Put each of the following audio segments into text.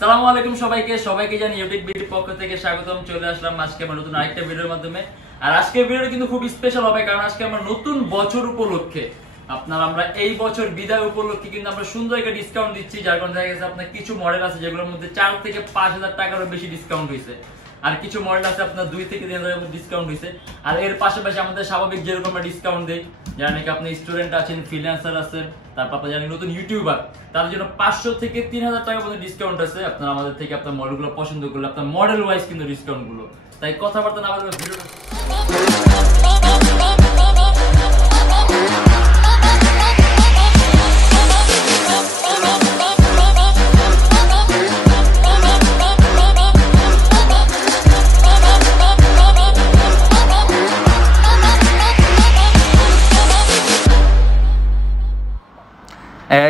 সালামু আলাইকুম সবাইকে জানি Youtechbd পক্ষ থেকে স্বাগতম। চলে আসলাম আজকে আমরা নতুন আরেকটা ভিডিওর মাধ্যমে। আর আজকের ভিডিওটা কিন্তু খুব স্পেশাল হবে, কারণ আজকে আমরা নতুন বছর উপলক্ষে আমরা এই বছর বিদায় উপলক্ষে কিন্তু আমরা সুন্দর একটা ডিসকাউন্ট দিচ্ছি, যার কারণে দেখা গেছে আপনার কিছু মডেল আছে যেগুলোর মধ্যে 4 থেকে 5,000 টাকারও বেশি ডিসকাউন্ট হয়েছে, আর কিছু মডেল আছে আপনার 2 থেকে 3,000 এর ডিসকাউন্ট হয়েছে। আর এর পাশাপাশি আমাদের স্বাভাবিক যেরকম আমরা ডিসকাউন্ট দেই, যারা নাকি আপনি স্টুডেন্ট আছেন, ফ্রিল্যান্সার আছেন, তারপর আপনি জানেন নতুন ইউটিউবার, তাদের জন্য 500 থেকে 3,000 টাকা পর্যন্ত ডিসকাউন্ট আছে। আপনারা আমাদের থেকে আপনার মডেলগুলো পছন্দ করলে আপনার মডেল ওয়াইজ কিন্তু ডিসকাউন্ট গুলো। তাই কথাবার্তা না বলে ভিডিওটা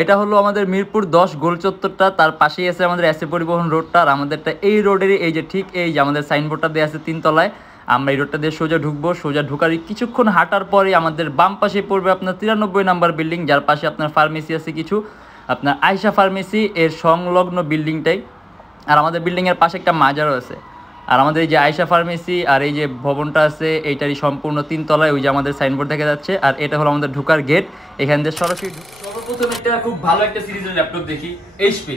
এটা হলো আমাদের মিরপুর 10 গোল চত্বরটা, তার পাশেই আছে আমাদের এসএ পরিবহন রোডটা। আর আমাদেরটা এই রোডেরই এই যে ঠিক এই যে আমাদের সাইনবোর্ডটা দেওয়া আছে 3 তলায়। আমরা এই রোডটা দিয়ে সোজা ঢুকবো, সোজা ঢুকারই কিছুক্ষণ হাঁটার পরে আমাদের বাম পাশে পড়বে আপনার 93 নাম্বার বিল্ডিং, যার পাশে আপনার ফার্মেসি আছে কিছু, আপনার আয়শা ফার্মেসি এর সংলগ্ন বিল্ডিংটাই। আর আমাদের বিল্ডিংয়ের পাশে একটা মাজারও আছে। আর আমাদের এই যে আয়শা ফার্মেসি আর এই যে ভবনটা আছে এইটারই সম্পূর্ণ 3 তলায় ওই যে আমাদের সাইনবোর্ড দেখা যাচ্ছে। আর এটা হলো আমাদের ঢোকার গেট, এখান থেকে সরাসরি। সর্বপ্রথম একটা খুব ভালো একটা সিরিজের ল্যাপটপ দেখি, এইচপি।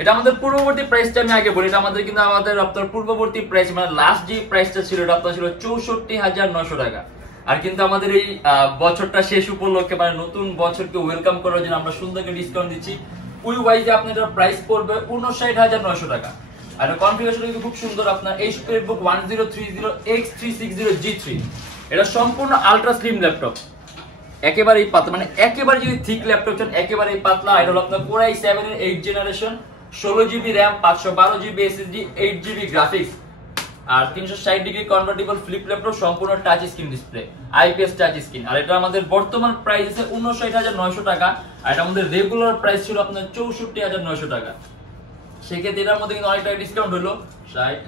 এটা আমাদের পূর্ববর্তী প্রাইসটা আমি আগে বলি, এটা আমাদের কিন্তু আমাদের আপনার পূর্ববর্তী প্রাইস মানে লাস্ট যে প্রাইসটা ছিল এটা আপনার ছিল 64,900 টাকা। আর কিন্তু আমাদের এই বছরটা শেষ উপলক্ষে মানে নতুন বছরকে ওয়েলকাম করার জন্য আমরা সুন্দর একটা ডিসকাউন্ট দিচ্ছি। ওই ওয়াইজে আপনার এটা প্রাইস পড়বে 59,900 টাকা। আর কনফিগারেশন কিন্তু খুব সুন্দর, আপনার এইচপি বুক 1030X360G3। এটা সম্পূর্ণ আলট্রা স্লিম ল্যাপটপ, একেবারেই পাতলা, মানে একেবারে যদি থিক ল্যাপটপ চান একেবারেই পাতলা। এটা হলো আপনার Core i7 এর 8 generation, 16GB RAM, 512GB SSD, 8GB graphics, আর 360 ডিগ্রি কনভার্টেবল ফ্লিপ ল্যাপটপ, সম্পূর্ণ touch screen display, IPS touch screen. আর এটা আমাদের বর্তমান প্রাইস আছে 59,900 টাকা। আর এটা আমাদের রেগুলার প্রাইস ছিল আপনার 64,900 টাকা। সেক্ষেত্রে এটার মধ্যে কিন্তু অনেক টাকা ডিসকাউন্ট হলো, 60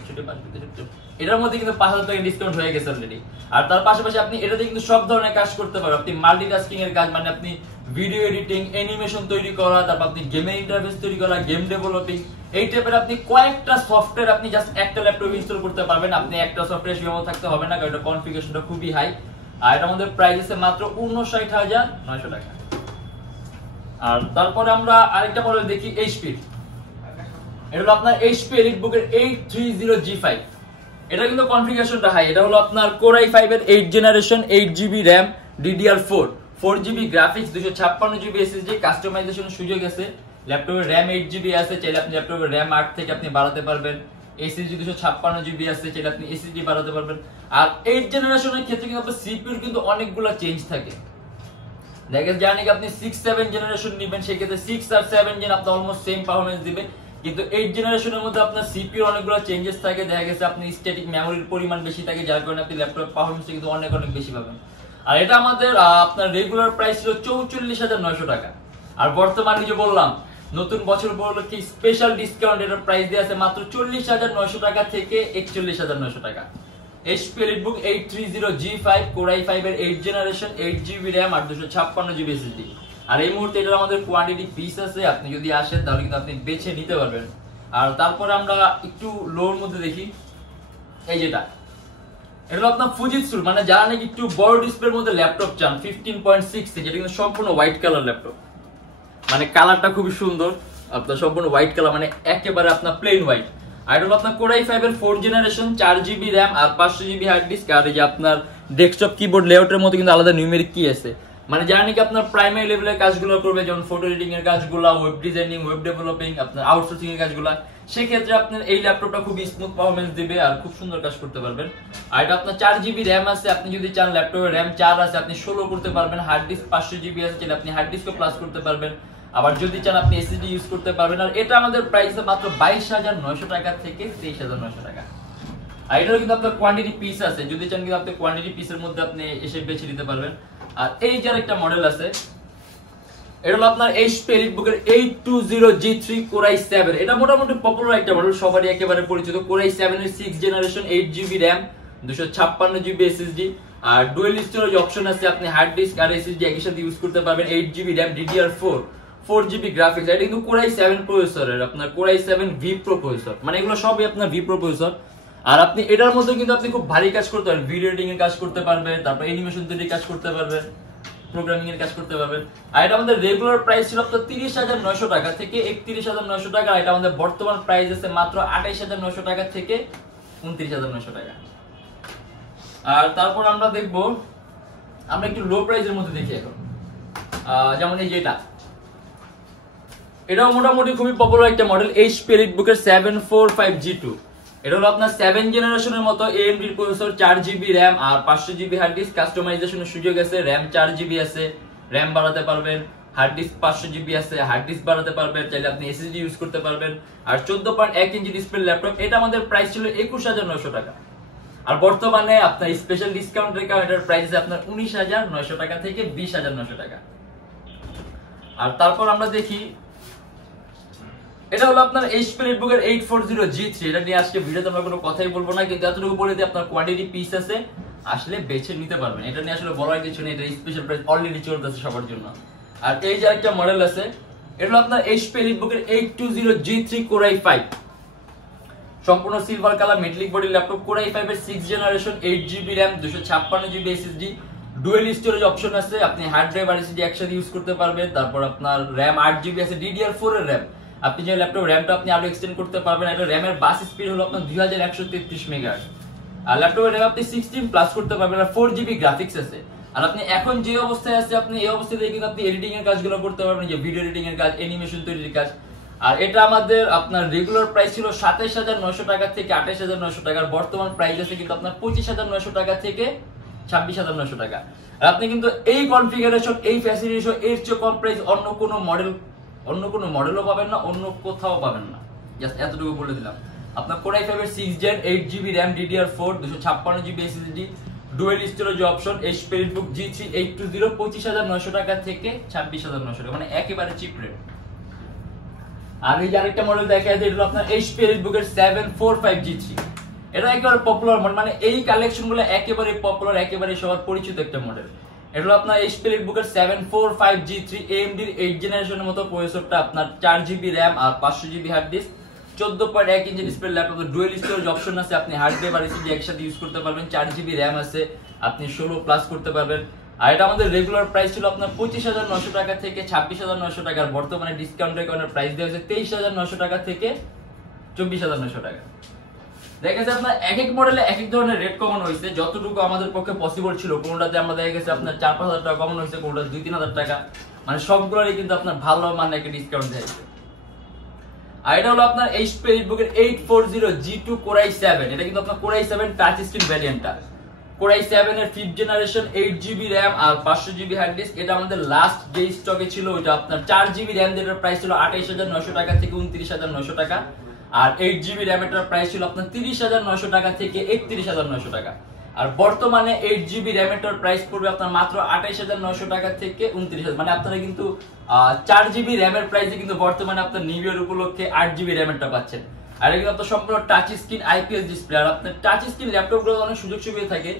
এটার মধ্যে কিন্তু 5,000 টাকা ডিসকাউন্ট হয়ে গেছে অলরেডি। আর তার পাশাপাশি আপনি এটাতে কিন্তু সব ধরনের কাজ করতে পারবেন। আপনি মাল্টিটাস্কিং এর কাজ, মানে আপনি ভিডিও এডিটিং, অ্যানিমেশন তৈরি করা, তারপর আপনি গেমিং ইন্টারফেস তৈরি করা, গেম ডেভেলপিং, এই টাইপের আপনি কয়েকটা সফটওয়্যার আপনি জাস্ট একটা ল্যাপটপে ইনস্টল করতে পারবেন। আপনি একটা সফটওয়্যার সীমাবদ্ধ থাকতে হবে না, কারণ এটা কনফিগারেশনটা খুবই হাই। আর এটা আমাদের প্রাইস আছে মাত্র 59,900 টাকা। আর তারপরে আমরা আরেকটা মডেল দেখি, এইচপি। এটা হলো আপনার এইচপি এলিটবুক এর 830G5। এটা কিন্তু কনফিগারেশনটা হাই। এটা হলো আপনার Core i5 এর 8 generation, 8GB RAM, DDR4, 4GB graphics, 256GB SSD, কাস্টমাইজেশনের সুযোগ আছে। ল্যাপটপের RAM 8GB আছে, চাইলে আপনি ল্যাপটপের RAM 8 থেকে আপনি বাড়াতে পারবেন। SSD 256GB আছে, চাইলে আপনি SSD বাড়াতে পারবেন। আর 8 জেনারেশনের ক্ষেত্রে কিন্তু আপনার সিপিইউর কিন্তু অনেকগুলো চেঞ্জ থাকে। দেখেন জানি কি আপনি 6-7 জেনারেশন নেবেন, সেক্ষেত্রে 6 আর 7 জেন আপনার অলমোস্ট সেম পারফরম্যান্স দিবে। কিন্তু 8 জেনারেশনের মধ্যে আপনার সিপিইউ অনেকগুলো চেঞ্জেস থাকে, দেখা গেছে আপনি স্ট্যাটিক মেমোরির পরিমাণ বেশি থাকে, যার কারণে আপনি ল্যাপটপ পারফরম্যান্স কিন্তু অনেক বেশি পাবেন। আর এটা আমাদের আপনার রেগুলার প্রাইস ছিল 44,900 টাকা। আর বর্তমানে যে বললাম নতুন বছর উপলক্ষে স্পেশাল ডিসকাউন্ট, এটার প্রাইস দেয়া আছে মাত্র 40,900 টাকা থেকে 41,900 টাকা। HP EliteBook 830G5, Core i5 এর 8 জেনারেশন, 8GB RAM আর 256GB SSD। আর এই মুহূর্তে এটার আমাদের কোয়ান্টিটি পিস আছে, আপনি যদি আসেন তাহলে কিন্তু আপনি বেছে নিতে পারবেন। আর তারপরে আমরা একটু লোর মধ্যে দেখি, এই যেটা এটা হলো আপনার ফুজিৎসু, মানে যারা নাকি একটু বড় ডিসপ্লের মধ্যে ল্যাপটপ চান, 15.6 ইঞ্চ, এটা কিন্তু সম্পূর্ণ হোয়াইট কালার ল্যাপটপ, মানে কালারটা খুবই সুন্দর, আপনার সম্পূর্ণ হোয়াইট কালার, মানে একেবারে আপনার প্লেন হোয়াইট। আর এটা হলো আপনার Core i5 এর 4 জেনারেশন, 4GB RAM আর 500GB হার্ড ডিস্ক। আর এই যে আপনার ডেস্কটপ কিবোর্ড লেআউটের মধ্যে কিন্তু আলাদা নিউমেরিক কি আছে, মানে যারা নাকি আপনার প্রাইমারি লেভেলের কাজগুলো করবে, যেমন ফটো এডিটিং এর কাজগুলো, ওয়েব ডিজাইনিং, ওয়েব ডেভেলপিং, আপনার আউটসোর্সিং এর কাজগুলো, সেক্ষেত্রে আপনার এই ল্যাপটপটা খুব স্মুথ পারফরম্যান্স দিবে আর খুব সুন্দর কাজ করতে পারবেন। আর এটা আপনার 4GB RAM আছে, আপনি যদি চান ল্যাপটপে RAM 4 আছে আপনি 16 করতে পারবেন। হার্ড ডিস্ক 500GB আছে, চাইলে আপনি হার্ড ডিস্কও প্লাস করতে পারবেন। আবার যদি চান আপনি SSD ইউজ করতে পারবেন। আর এটা আমাদের প্রাইস মাত্র 22,900 টাকা থেকে 23,900 টাকা। আর এটাও কিন্তু আপনার কোয়ান্টিটি পিস আছে, যদি চান কিন্তু আপনি কোয়ান্টিটি পিসের মধ্যে আপনি এসে বেছে নিতে পারবেন। আর এই যে একটা মডেল আছে, এটা হলো আপনার HP EliteBook এর 820G3 Core i7। এটা মোটামুটি পপুলার একটা মডেল, সবারই একেবারে পরিচিত। Core i7 এর 6 generation, 8GB RAM, 256GB SSD, আর ডুয়াল স্টোরেজ অপশন আছে, আপনি হার্ড ডিস্ক আর SSD একই সাথে ইউজ করতে পারবেন। 8GB RAM, DDR4, 4GB graphics, এটা কিন্তু Core i7 প্রসেসরের, আপনার Core i7 V-Pro প্রসেসর, মানে এগুলো সবই আপনার V-Pro প্রসেসর। আর আপনি এটার মধ্যে কিন্তু আপনি খুব ভারী কাজ করতে পারবেন, ভিডিও এডিটিং এর কাজ করতে পারবেন, তারপর অ্যানিমেশন তৈরির কাজ করতে পারবেন, প্রোগ্রামিং এর কাজ করতে পারবেন। আর এটা আমাদের রেগুলার প্রাইস ছিল আপনার 30,900 টাকা থেকে 31,900 টাকা, আর এটা আমাদের বর্তমান প্রাইস আছে মাত্র 28,900 টাকা থেকে 29,900 টাকা। আর তারপর আমরা দেখবো, আমরা একটু লো প্রাইসের মধ্যে দেখি এখন, যেমন এই যেটা, এটাও মোটামুটি খুবই পপুলার একটা মডেল, HP EliteBook এর 745G2। এটা হলো আপনার 7 জেনারেশনের মতো AMD প্রসেসর, 4GB RAM আর 500GB হার্ড ডিস্ক। কাস্টমাইজেশনের সুযোগ আছে, RAM 4GB আছে, RAM বাড়াতে পারবেন, হার্ড ডিস্ক 500GB আছে, হার্ড ডিস্ক বাড়াতে পারবেন, চাইলে আপনি SSD ইউজ করতে পারবেন। আর 14.1 ইঞ্চি ডিসপ্লে ল্যাপটপ, এটা আমাদের প্রাইস ছিল 21,900 টাকা, আর বর্তমানে আপনার স্পেশাল ডিসকাউন্টের কারণে এটার প্রাইস আছে আপনার 19,900 টাকা থেকে 20,900 টাকা। আর তারপর আমরা দেখি, এটা হলো আপনার HP EliteBook এর 840G3। এটা নিয়ে আজকে ভিডিওতে আমরা কোনো কথাই বলবো না, কিন্তু এতটুকু বলে দিই আপনার কোয়ান্টিটি পিস আছে, আসলে বেছে নিতে পারবেন। এটা নিয়ে আসলে বলার কিছু নেই, এটা স্পেশাল প্রাইস অলরেডি চলতেছে সবার জন্য। আর এই যে আরেকটা মডেল আছে, এটা হলো আপনার HP EliteBook এর 820G3 Core i5, সম্পূর্ণ silver colour metallic body laptop, Core i5 এর 6 generation, 8GB RAM, 256GB SSD, dual storage option আছে, আপনি হার্ড ড্রাইভ আর SSD একসাথে ইউজ করতে পারবেন। তারপর আপনার RAM 8GB আছে, DDR4 এর RAM, আপনি যে ল্যাপটপ র্যামটা আপনি আরো এক্সটেন্ড করতে পারবেন। এটা র্যামের বাস স্পিড হলো আপনার 2133 মেগাহার্টজ, আর ল্যাপটপের র্যাম আপনি 16 প্লাস করতে পারবেন, আর 4GB গ্রাফিক্স আছে। আর আপনি এখন যে অবস্থায় আছে, আপনি এই অবস্থায় কিন্তু আপনি এডিটিং এর কাজগুলো করতে পারবেন, যে ভিডিও এডিটিং এর কাজ, অ্যানিমেশন তৈরির কাজ। আর এটা আমাদের আপনার রেগুলার প্রাইস ছিল 27,900 টাকা থেকে 28,900 টাকা, বর্তমান প্রাইস আছে কিন্তু আপনার 25,900 টাকা থেকে 26,900 টাকা। আর আপনি কিন্তু এই কনফিগারেশন, এই ফ্যাসিলিটি, এর চেয়ে কম প্রাইস অন্য কোনো মডেলও পাবেন না, অন্য কোথাও পাবেন না। জাস্ট এতটুকু বলে দিলাম। আপনার Core i5 এর 6 Gen, 8GB RAM, DDR4, 256GB SSD, dual storage option, HP EliteBook G3 820, 25,900 টাকা থেকে 26,900 টাকা, মানে একেবারে চিপ রেট। আর এই যে আরেকটা মডেল দেখা যায়, এটা হলো আপনার HP EliteBook এর 745G3। এটা একেবারে পপুলার মডেল, মানে এই কালেকশনগুলো একেবারে পপুলার, একেবারে সবার পরিচিত একটা মডেল। এটা হলো আপনার HP EliteBook এর 745G3, AMD এর 8 জেনারেশনের মতো প্রসেসরটা, আপনার 4GB RAM আর 500GB hard disk, 14.1 inch display laptop, dual storage option আছে, আপনি হার্ড ড্রাইভ আর SSD একসাথে ইউজ করতে পারবেন, 4GB RAM আছে, আপনি 16 প্লাস করতে পারবেন। আর এটা আমাদের রেগুলার প্রাইস ছিল আপনার 25,900 টাকা থেকে 26,900 টাকা, আর বর্তমানে ডিসকাউন্টের কারণে প্রাইস দেওয়া হয়েছে 23,900 টাকা থেকে 24,900 টাকা। দেখা গেছে আপনার এক এক মডেলে এক এক ধরনের রেট কমানো হয়েছে, যতটুকু আমাদের পক্ষে পসিবল ছিল। কোনোটাতে আমরা দেখা গেছে আপনার 4-5 হাজার টাকা কমানো হয়েছে, কোনোটাতে 2-3 হাজার টাকা, মানে সবগুলোরই কিন্তু আপনার ভালো মানে একটা ডিসকাউন্ট দেওয়া হয়েছে। আর এটা হলো আপনার HP EliteBook এর 840G2 Core i7। এটা কিন্তু আপনার Core i7 টাচ স্ক্রিন ভ্যারিয়েন্টটা, Core i7 এর 5th জেনারেশন, 8GB RAM আর 500GB হার্ড ডিস্ক। এটা আমাদের লাস্ট যে স্টকে ছিল ওটা আপনার 4GB RAM, যেটার প্রাইস ছিল 28,900 টাকা থেকে 29,900 টাকা, আর 8GB RAM এটার প্রাইস ছিল আপনার 30,900 টাকা থেকে 31,900 টাকা। আর বর্তমানে 8GB RAM এটার প্রাইস পড়বে আপনার মাত্র 28,900 টাকা থেকে 29,000, মানে আপনারা কিন্তু 4GB RAM এর প্রাইসে কিন্তু বর্তমানে আপনার নিউ ইয়ার উপলক্ষে 8GB RAM এরটা পাচ্ছেন। আর এটা কিন্তু আপনার সম্পূর্ণ টাচ স্ক্রিন IPS ডিসপ্লে। আর আপনার টাচ স্ক্রিন ল্যাপটপগুলো অনেক সুযোগ সুবিধা থাকে,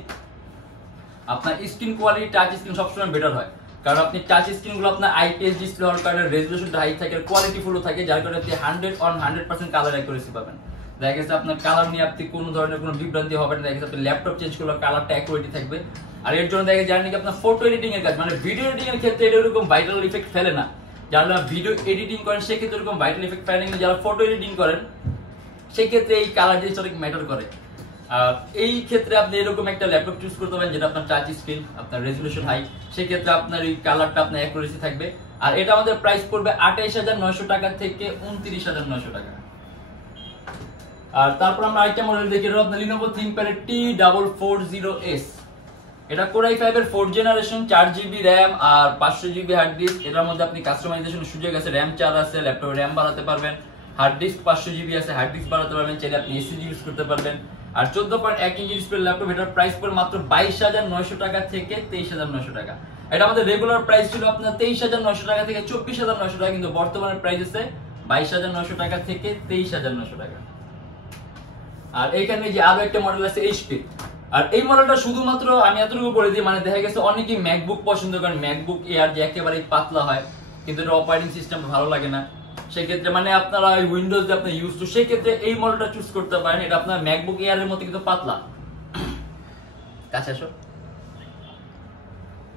আপনার স্ক্রিন কোয়ালিটি টাচ স্ক্রিন সবসময় বেটার হয়, কারণ আপনি টাচ স্ক্রিনগুলো আপনার IPS ডিসপ্লে হওয়ার কারণে রেজোলিউশনটা হাই থাকে, কোয়ালিটি ফুলও থাকে, যার কারণে আপনি 100% কালার অ্যাকুরেসি পাবেন। দেখা গেছে আপনার কালার নিয়ে আপনি কোনো ধরনের কোনো বিভ্রান্তি হবে না, দেখা গেছে আপনি ল্যাপটপ চেঞ্জ করলে কালারটা অ্যাকুরেটি থাকবে। আর এর জন্য দেখা যায় জানেন কি আপনার ফটো এডিটিং এর কাজ, মানে ভিডিও এডিটিং এর ক্ষেত্রে এটা এরকম ভাইটাল ইফেক্ট ফেলে না। যারা ভিডিও এডিটিং করেন সেক্ষেত্রে এরকম ভাইটাল ইফেক্ট ফেলে না, যারা ফটো এডিটিং করেন সেক্ষেত্রে এই কালার জিনিসটা অনেক ম্যাটার করে। আর এই ক্ষেত্রে আপনি এরকম একটা ল্যাপটপ চুজ করতে পারেন যেটা আপনার টাচ স্ক্রিন, আপনার রেজোলিউশন হাই, সেক্ষেত্রে আপনার এই কালারটা আপনার অ্যাকুরেসি থাকবে। আর এটা আমাদের প্রাইস পড়বে 28,900 টাকা থেকে 29,900 টাকা। আর তারপর আমরা আরেকটা মডেল দেখি, এটা আপনার Lenovo ThinkPad T440S। এটা Core i5 এর 4th জেনারেশন, 4GB RAM আর 500GB হার্ড ডিস্ক। এটার মধ্যে আপনি কাস্টমাইজেশনের সুযোগ আছে, RAM 4 আছে, ল্যাপটপে RAM বাড়াতে পারবেন, হার্ড ডিস্ক 500GB আছে, হার্ড ডিস্ক বাড়াতে পারবেন, চাইলে আপনি SSD ইউজ করতে পারবেন। আর 14.1 ইঞ্চি ডিসপ্লে ল্যাপটপ, এটার প্রাইস পড়ে মাত্র 22,900 টাকা থেকে 23,900 টাকা। এটা আমাদের রেগুলার প্রাইস ছিল আপনার 23,900 টাকা থেকে 24,900 টাকা, কিন্তু বর্তমানে প্রাইস আছে 22,900 টাকা থেকে 23,900 টাকা। আর এইখানে যে আরো একটা মডেল আছে HP, আর এই মডেলটা শুধুমাত্র আমি এতটুকু বলে দিই, মানে দেখা গেছে অনেকেই ম্যাকবুক পছন্দ করেন, ম্যাকবুক এয়ার যে একেবারে পাতলা হয়, কিন্তু এটা অপারেটিং সিস্টেম ভালো লাগে না, সেক্ষেত্রে মানে আপনারা উইন্ডোজ দিয়ে আপনি ইউজ টু, সেক্ষেত্রে এই মডেলটা চুজ করতে পারেন। এটা আপনার ম্যাকবুক এয়ার এর মতো কিন্তু পাতলা। কাছে আসো,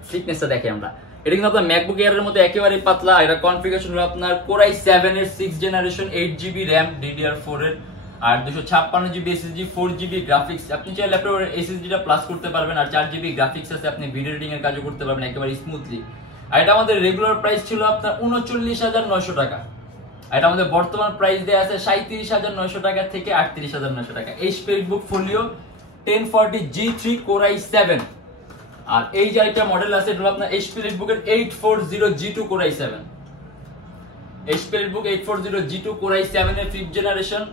থিকনেসটা দেখে আমরা, এটা কিন্তু আপনার ম্যাকবুক এয়ার এর মতো একেবারে পাতলা। এটা কনফিগারেশন হলো আপনার Core i7 এর 6th generation 8GB RAM DDR4 এর, আর 256GB SSD 4GB গ্রাফিক্স। আপনি চাইলে ল্যাপটপের SSD-টা প্লাস করতে পারবেন, আর 4GB গ্রাফিক্স আছে, আপনি ভিডিও এডিটিং এর কাজও করতে পারবেন একেবারে স্মুথলি। আর এটা আমাদের রেগুলার প্রাইস ছিল আপনার 39,900 টাকা, আর এটা আমাদের বর্তমান প্রাইস দেয়া আছে 37,900 টাকা থেকে 38,900 টাকা। HP বুক ফোলিও 1040 G3 Core i7। আর এই যে একটা মডেল আছে এটা হলো আপনার HP বুকের 840 G2 Core i7। HP বুক 840 G2 Core i7 এর 5th জেনারেশন,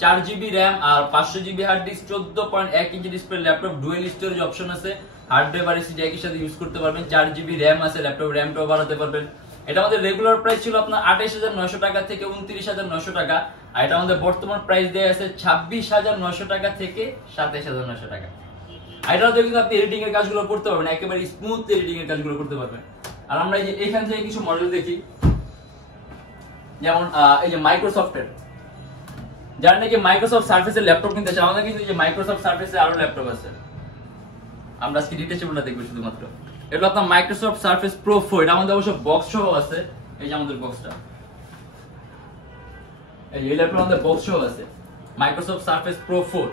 4GB RAM আর 500GB hard disk, 14.1 inch display laptop, dual storage option আছে, হার্ড ড্রাইভ আর এসএসডি একই সাথে ইউজ করতে পারবেন, 4GB RAM আছে, ল্যাপটপ র‍্যামটাও বাড়াতে পারবেন। এটা আমাদের রেগুলার প্রাইস ছিল আপনার 28,900 টাকা থেকে 29,900 টাকা, আর এটা আমাদের বর্তমান প্রাইস দেয়া আছে 26,900 টাকা থেকে 27,900 টাকা। আর এটাতে কিন্তু আপনি এডিটিং এর কাজগুলো করতে পারবেন, একেবারে স্মুথ এডিটিং এর কাজগুলো করতে পারবেন। আর আমরা এই যে এখান থেকে কিছু মডেল দেখি, যেমন এই যে মাইক্রোসফটের, যারা নাকি মাইক্রোসফট সার্ফেসের ল্যাপটপ কিনতে চান, আমাদের কিন্তু যে মাইক্রোসফট সার্ফেসের আরো ল্যাপটপ আছে, আমরা আজকে ডিটেচেবলটা দেখব শুধুমাত্র। এটা আপনার মাইক্রোসফট সার্ফেস প্রো 4, এটা আমাদের অবশ্য বক্স সহ আছে, এই যে আমাদের বক্সটা, এই ল্যাপটপ আমাদের বক্স সহ আছে, মাইক্রোসফট সার্ফেস প্রো 4।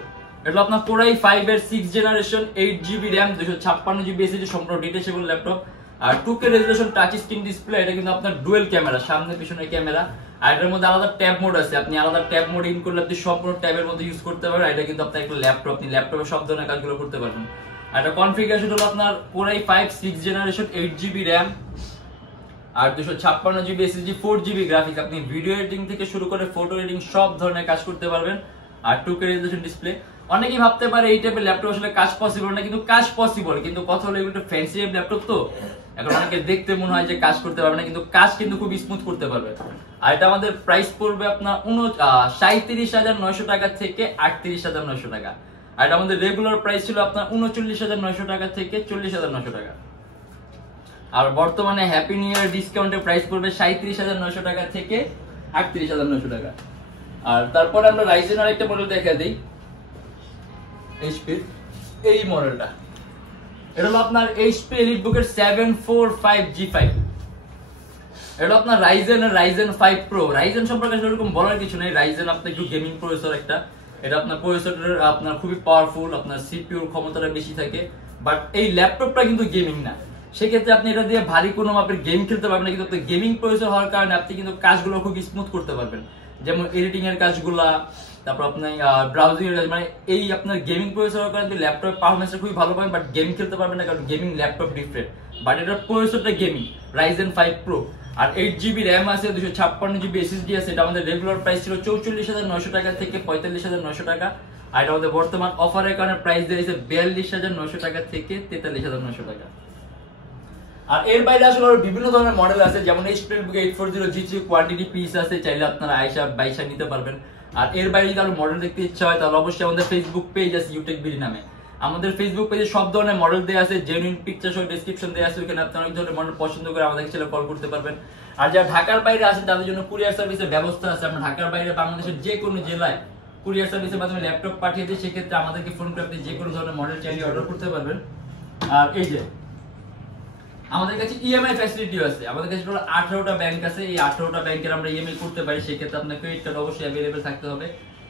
এটা আপনার Core i5 এর 6th generation 8GB RAM 256GB SSD সম্পূর্ণ ডিটেচেবল ল্যাপটপ, আর 2K resolution touch screen display. এটা কিন্তু আপনার ডুয়াল ক্যামেরা, সামনে পিছনে ক্যামেরা, আর এটার মধ্যে আলাদা ট্যাব মোড আছে, আপনি আলাদা ট্যাব মোড ইন করলে আপনি সম্পূর্ণ ট্যাবের মধ্যে ইউজ করতে পারবেন। এটা কিন্তু আপনার একটা ল্যাপটপ, আপনি ল্যাপটপে সব ধরনের কাজগুলো করতে পারবেন। আর এটা কনফিগারেশন হলো আপনার Core i5 6th generation 8GB RAM আর 256GB SSD 4GB গ্রাফিক্স। আপনি ভিডিও এডিটিং থেকে শুরু করে ফটো এডিটিং সব ধরনের কাজ করতে পারবেন, আর 2K রেজোলিউশন ডিসপ্লে। অনেকেই ভাবতে পারে এই টাইপের ল্যাপটপ আসলে কাজ পসিবল না, কিন্তু কাজ পসিবল, কিন্তু কথা হলো এগুলো ফ্যান্সি ল্যাপটপ তো এখন অনেকে দেখতে মনে হয় যে কাজ করতে পারবে না, কিন্তু কাজ কিন্তু খুব স্মুথ করতে পারবে। আর এটা আমাদের প্রাইস পড়বে আপনার 37,900 টাকা থেকে 38,900 টাকা, আর এটা আমাদের রেগুলার প্রাইস ছিল আপনার 39,900 টাকা থেকে 40,900 টাকা। আর বর্তমানে হ্যাপি নিউ ইয়ার ডিসকাউন্টের প্রাইস পড়বে 37,900 টাকা থেকে 38,900 টাকা। আর তারপরে আমরা রাইজেন আর একটা মডেল দেখা দেই, HP এই মডেলটা, এটা হলো আপনার HP EliteBook-এর 745G5। এটা আপনার Ryzen 5 Pro। Ryzen সম্পর্কে এরকম বলার কিছু নেই, Ryzen আপনার একটু গেমিং প্রসেসর একটা, এটা আপনার প্রসেসর আপনার খুবই পাওয়ারফুল, আপনার সিপিইউর ক্ষমতাটা বেশি থাকে, বাট এই ল্যাপটপটা কিন্তু গেমিং না। সেক্ষেত্রে আপনি এটা দিয়ে ভারী কোনো মাপের গেম খেলতে পারবেন না, কিন্তু আপনি গেমিং প্রসেসর হওয়ার কারণে আপনি কিন্তু কাজগুলো খুব স্মুথ করতে পারবেন, যেমন এডিটিং এর কাজগুলা, তারপর আপনার ব্রাউজিং এর কাজ, মানে এই আপনার গেমিং প্রসেসর কারণে ল্যাপটপের পারফরম্যান্সটা খুবই ভালো পাবেন, বাট গেম খেলতে পারবেন না, কারণ গেমিং ল্যাপটপ ডিফারেন্ট, বাট এটার প্রসেসরটা গেমিং। Ryzen 5 Pro আর 8GB RAM আছে, 256GB SSD আছে। এটা আমাদের রেগুলার প্রাইস ছিল 44,900 টাকা থেকে 45,900 টাকা, আর এটা আমাদের বর্তমান অফারের কারণে প্রাইস দিয়েছে 42,900 টাকা থেকে 43,900 টাকা। আর এর বাইরে আসলে আরো বিভিন্ন ধরনের মডেল আছে, যেমন HP EliteBook 840 G3 quantity piece আছে, চাইলে আপনারা আয়শা বাইশা নিতে পারবেন। আর এর বাইরে যদি আরো মডেল দেখতে ইচ্ছা হয় তাহলে অবশ্যই আমাদের ফেসবুক পেজ আছে Youtechbd নামে, আমাদের ফেসবুক পেজে সব ধরনের মডেল দেয়া আছে, জেনুইন পিকচার সহ ডেসক্রিপশন দেয়া আছে, ওখানে আপনি অনেক ধরনের মডেল পছন্দ করে আমাদের কাছে কল করতে পারবেন। আর যারা ঢাকার বাইরে আছেন তাদের জন্য কুরিয়ার সার্ভিসের ব্যবস্থা আছে, আমরা ঢাকার বাইরে বাংলাদেশের যে কোনো জেলায় কুরিয়ার সার্ভিসের মাধ্যমে ল্যাপটপ পাঠিয়ে দিই, সেক্ষেত্রে আমাদেরকে ফোন করে আপনি যে কোনো ধরনের মডেল চাইলে অর্ডার করতে পারবেন। আর এই যে আমাদের কাছে ইএমআই ফ্যাসিলিটিও আছে, আমাদের কাছে টোটাল 18টা ব্যাংক আছে, এই 18টা ব্যাংকের আমরা ইএমআই করতে পারি, সেক্ষেত্রে আপনার ক্রেডিট কার্ড অবশ্যই অ্যাভেলেবেল থাকতে হবে।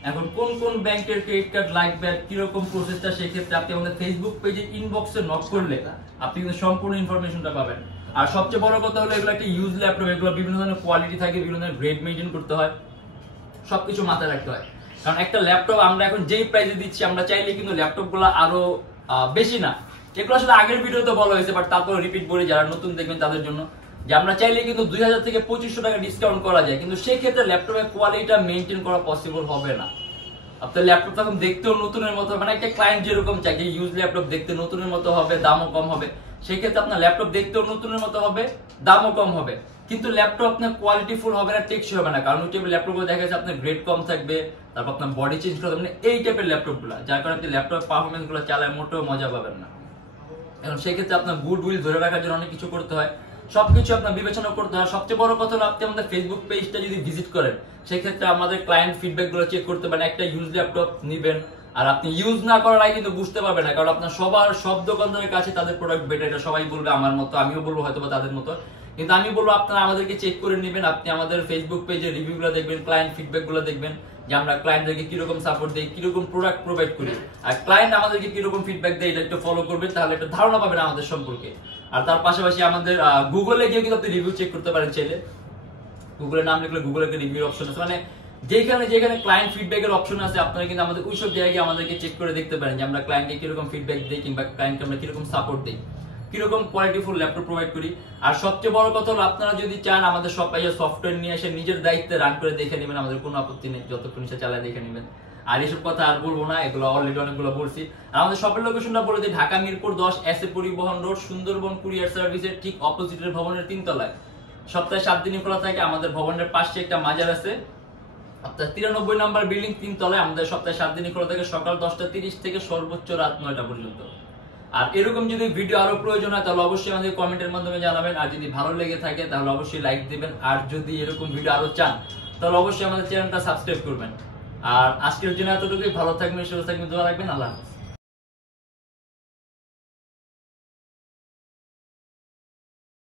এখন কোন কোন ব্যাংকের ক্রেডিট কার্ড লাগবে, কিরকম প্রসেসটা, সেক্ষেত্রে আপনি আমাদের ফেসবুক পেজে ইনবক্সে নক করলে আপনি কিন্তু সম্পূর্ণ ইনফরমেশনটা পাবেন। আর সবচেয়ে বড় কথা হলো এগুলো একটা ইউজ ল্যাপটপ, এগুলো বিভিন্ন ধরনের কোয়ালিটি থাকে, বিভিন্ন ধরনের গ্রেড মেইনটেইন করতে হয়, সবকিছু মাথায় রাখতে হয়। কারণ একটা ল্যাপটপ আমরা এখন যেই প্রাইসে দিচ্ছি, আমরা চাইলে কিন্তু ল্যাপটপগুলো আরো বেশি না, এগুলো আসলে আগের ভিডিওতে বলা হয়েছে, বাট তারপরে রিপিট বলি যারা নতুন দেখবেন তাদের জন্য, যে আমরা চাইলে কিন্তু 2000 থেকে 2500 টাকা ডিসকাউন্ট করা যায়, কিন্তু সেক্ষেত্রে ল্যাপটপের কোয়ালিটিটা মেইনটেইন করা পসিবল হবে না। আপনার ল্যাপটপ তখন দেখতেও নতুনের মতো, মানে একটা ক্লায়েন্ট যেরকম চাই যে ইউজ ল্যাপটপ দেখতে নতুনের মতো হবে, দামও কম হবে, সেক্ষেত্রে আপনার ল্যাপটপ দেখতেও নতুনের মতো হবে, দামও কম হবে, কিন্তু ল্যাপটপ আপনার কোয়ালিটি ফুল হবে না, টেকসই হবে না। কারণ ওই টাইপের ল্যাপটপগুলো দেখা যাচ্ছে আপনার গ্রেড কম থাকবে, তারপর আপনার বডি চেঞ্জ করতে হবে, এই টাইপের ল্যাপটপগুলো, যার কারণে আপনি ল্যাপটপের পারফরমেন্সগুলো চালায় মোটেও মজা পাবেন না। এখন সেক্ষেত্রে আপনার গুড উইল ধরে রাখার জন্য অনেক কিছু করতে হয়। সবকিছু আপনার বিবেচনা করতে হয়। সবচেয়ে বড় কথা হলো আপনি আমাদের ফেসবুক পেজটা যদি ভিজিট করেন, সেক্ষেত্রে আমাদের ক্লায়েন্ট ফিডব্যাক গুলো চেক করতে পারেন। একটা ইউজ ল্যাপটপ নিবেন, আর আপনি ইউজ না করার আগে কিন্তু বুঝতে পারবেন না, কারণ আপনার সবার সব দোকানদারের কাছে তাদের প্রোডাক্ট বেটার, এটা সবাই বলবে, আমার মতো আমিও বলবো হয়তো বা তাদের মতো, কিন্তু আমি বলবো আপনারা আমাদেরকে চেক করে নেবেন। আপনি আমাদের ফেসবুক পেজে রিভিউ গুলো দেখবেন, ক্লায়েন্ট ফিডব্যাক গুলো দেখবেন, যে আমরা ক্লায়েন্টদেরকে কিরকম সাপোর্ট দিই, কিরকম প্রোডাক্ট প্রোভাইড করি, আর ক্লায়েন্ট আমাদেরকে কিরকম ফিডব্যাক দেয়, এটা একটু ফলো করবেন, তাহলে একটা ধারণা পাবেন আমাদের সম্পর্কে। আর তার পাশাপাশি আমাদের গুগলে গিয়ে কিন্তু আপনি রিভিউ চেক করতে পারেন চাইলে। গুগলে নাম লিখলে গুগলে একটা রিভিউ অপশন আছে, মানে যেখানে যেখানে ক্লায়েন্ট ফিডব্যাকের অপশন আছে আপনারা কিন্তু আমাদের ওইসব জায়গায় আমাদেরকে চেক করে দেখতে পারেন, যে আমরা ক্লায়েন্টকে কিরকম ফিডব্যাক দিই, কিংবা ক্লায়েন্টকে আমরা কিরকম সাপোর্ট দিই, কিরকম কোয়ালিটিফুল ল্যাপটপ প্রোভাইড করি। আর সবচেয়ে বড় কথা হলো আপনারা যদি চান আমাদের সব সফটওয়্যার নিয়ে এসে নিজের দায়িত্বে রান করে দেখে নেবেন, আমাদের কোনো আপত্তি নেই, যতক্ষণ ইচ্ছা চালায় দেখে নেবেন। আর এইসব কথা আর বলবো না, এগুলো অলরেডি অনেকগুলো বলছি। আর আমাদের শপের লোকেশনটা বলে দিই, ঢাকা মিরপুর 10 এসএ পরিবহন রোড, সুন্দরবন কুরিয়ার সার্ভিসের ঠিক অপোজিটের ভবনের 3 তলায়। সপ্তাহে 7 দিনই খোলা থাকে। আমাদের ভবনের পাশে একটা মাজার আছে, আপনার 93 নাম্বার বিল্ডিং 3 তলায়। আমাদের সপ্তাহে 7 দিনই খোলা থাকে, সকাল 10:30 থেকে সর্বোচ্চ রাত 9টা পর্যন্ত। আর এরকম যদি ভিডিও আরো প্রয়োজন হয় তাহলে অবশ্যই আমাদের কমেন্টের মাধ্যমে জানাবেন। আর যদি ভালো লেগে থাকে তাহলে অবশ্যই লাইক দিবেন। আর যদি এরকম ভিডিও আরো চান তাহলে অবশ্যই আমাদের চ্যানেলটা সাবস্ক্রাইব করবেন। আর আজকের জন্য এতটুকুই। ভালো থাকবেন, সুস্থ থাকবেন, দোয়া রাখবেন। আল্লাহ হাফেজ।